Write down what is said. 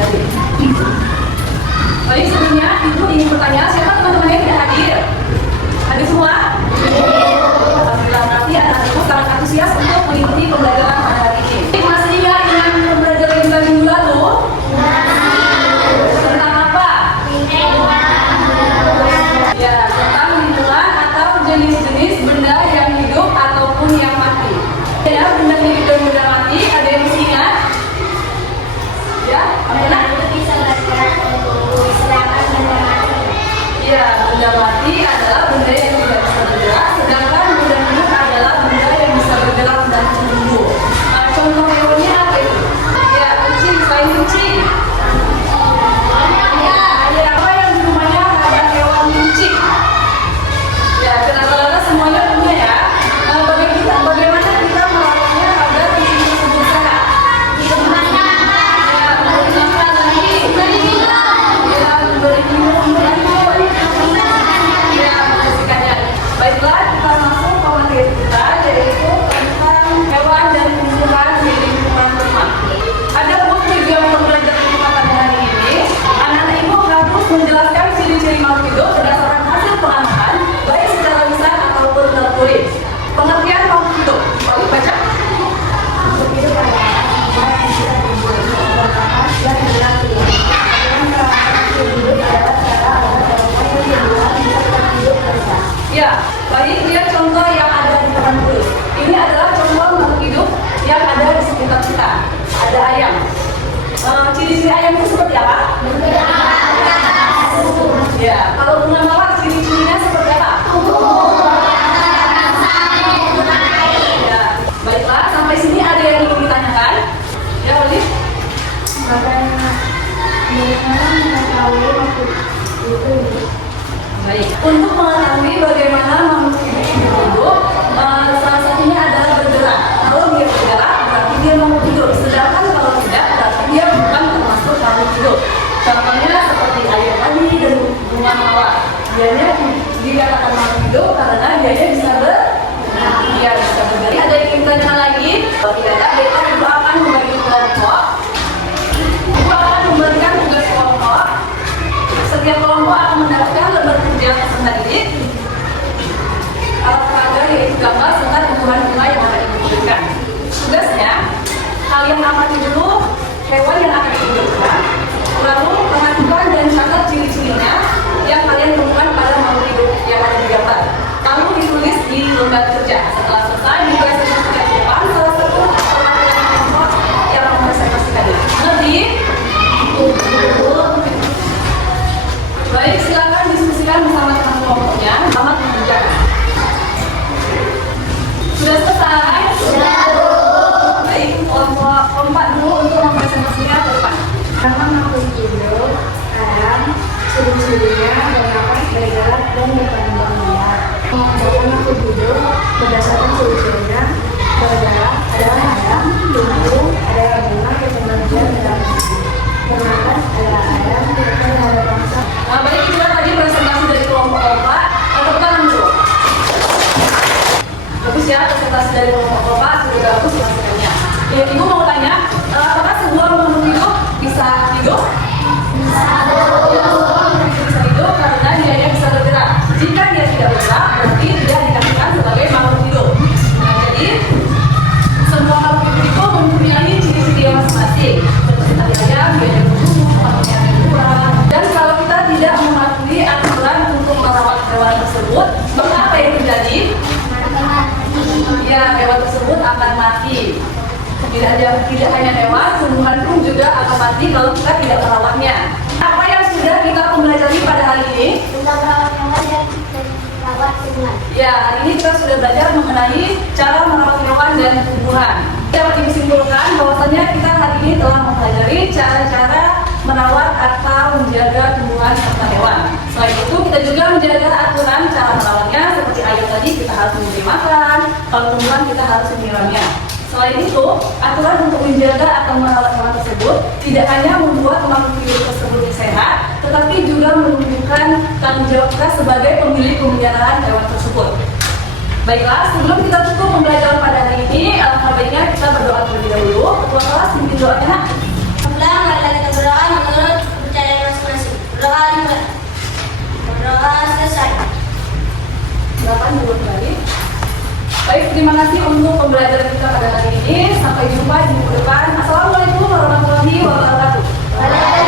pelajari. Baik, sebelumnya Ibu ingin bertanya, siapa teman-teman yang tidak hadir? Hadir semua? Alhamdulillah, berarti anak-anakku sangat antusias untuk mengikuti pembelajaran pada hari ini. Masih ingat dengan pembelajaran kita minggu lalu? Tentang apa? Ya, tentang lingkungan atau jenis-jenis benda yang hidup ataupun yang mati. Ya, benda hidup dan benda mati, ada yang masih ingat? Ya, apa? Ya, benda mati adalah benda yang tidak bisa bergerak, sedangkan benda hidup adalah benda yang bisa bergerak dan tumbuh. Contoh hewannya apa itu? Ya, kucing, selain kucing. Ya, apa yang di rumahnya ada hewan kucing? Ya, rata-rata semuanya punya ya. Bagaimana kita merawatnya agar kucing tersebut sehat? Ya, memberi makan lagi. Ya, memberi minum lagi. Baiklah, kita masuk ke materi kita, yaitu tentang hewan dan tumbuhan di lingkungan rumah. Ada buku yang belajar lingkungan pada hari ini. Anak-anak ibu harus menjelaskan ciri-ciri makhluk hidup berdasarkan hasil pengamatan, baik secara lisan ataupun tertulis. Pengertian makhluk hidup, baik baca. Makhluk hidup adalah yang tidak tumbuh, bernapas dan bergerak. Ya, baik, lihat contoh yang ada di depan tulis. Ini adalah contoh makhluk hidup yang ada di sekitar kita. Ada ayam. Ciri-ciri ayam itu seperti apa? Ya, kalau bunga mawar ciri-cirinya seperti apa? Ya, baiklah, sampai sini ada yang ingin ditanyakan? Ya, Olive? Baik, untuk mengetahui bagaimana makhluk hidup hidup, salah satunya adalah bergerak. Kalau dia bergerak, berarti dia makhluk hidup. Sedangkan kalau tidak, berarti dia bukan termasuk makhluk hidup. Contohnya seperti ayam tadi dan bunga mawar. Dianya dikatakan makhluk hidup karena dianya bisa bergerak. Ada yang ingin tanya lagi? Kalau tidak ada, Ibu akan membagi kelompok. Ibu akan memberikan tugas kelompok. Setiap kelompok akan mendapatkan lembar kerja tersendiri, alat peraga yaitu gambar serta tumbuhan-tumbuhan yang akan diberikan. Tugasnya, kalian amati dulu hewan yang akan diberikan, lalu perhatikan dan catat ciri-cirinya yang kalian temukan pada makhluk hidup yang ada di gambar. Kamu ditulis di lembar kerja. Setelah selesai, dipresentasikan ke depan salah satu perwakilan kelompok yang mempresentasikan. Ngerti? Baik, silakan diskusikan bersama teman kelompoknya. Selamat mengerjakan. Sudah selesai? Sudah. Baik, kelompok dulu untuk mempresentasikan ke depan. Nama makhluk hidup, ayam, ciri-cirinya bernapas, bergerak, dan berkembang biak. Kelompok makhluk hidup berdasarkan ciri-cirinya bergerak adalah ayam, tumbuh adalah bunga, berkembang biak adalah bernapas adalah ayam, bergerak adalah bangsa. Baik, itulah tadi presentasi dari kelompok Opa. Tepuk tangan dulu. Bagus ya, presentasi dari kelompok Opa sudah bagus hasilnya. Ya, Ibu mau tanya, apakah sebuah makhluk hidup bisa hidup? Bisa hidup karena dia bisa bergerak. Jika dia tidak bergerak, berarti dia dikatakan sebagai makhluk hidup. Nah, jadi semua makhluk hidup itu mempunyai ciri-ciri yang masing-masing. Seperti tadi ayam, dia ada bulu, makhluknya ada kurang. Dan kalau kita tidak mematuhi aturan untuk merawat hewan tersebut, maka apa yang terjadi? Ya, hewan tersebut akan mati. Tidak hanya hewan, tumbuhan pun juga akan mati kalau kita tidak merawatnya. Apa yang sudah kita pelajari pada hari ini? Tentang merawat hewan dan merawat tumbuhan. Ya, hari ini kita sudah belajar mengenai cara merawat hewan dan tumbuhan. Dapat disimpulkan bahwasanya kita hari ini telah mempelajari cara-cara merawat atau menjaga tumbuhan serta hewan. Selain itu, kita juga menjaga aturan cara merawatnya. Seperti ayam tadi, kita harus memberi makan. Kalau tumbuhan, kita harus menyiramnya. Selain itu, aturan untuk menjaga atau merawat hewan tersebut tidak hanya membuat makhluk hidup tersebut sehat, tetapi juga menunjukkan tanggung jawab kita sebagai pemilik pemeliharaan hewan tersebut. Baiklah, sebelum kita tutup pembelajaran pada hari ini, alangkah baiknya kita berdoa terlebih dahulu. Ketua kelas, pimpin doanya. Semoga kita berdoa. silakan duduk kembali. Baik, terima kasih untuk pembelajaran kita pada hari ini. Sampai jumpa di minggu depan. Assalamualaikum warahmatullahi wabarakatuh.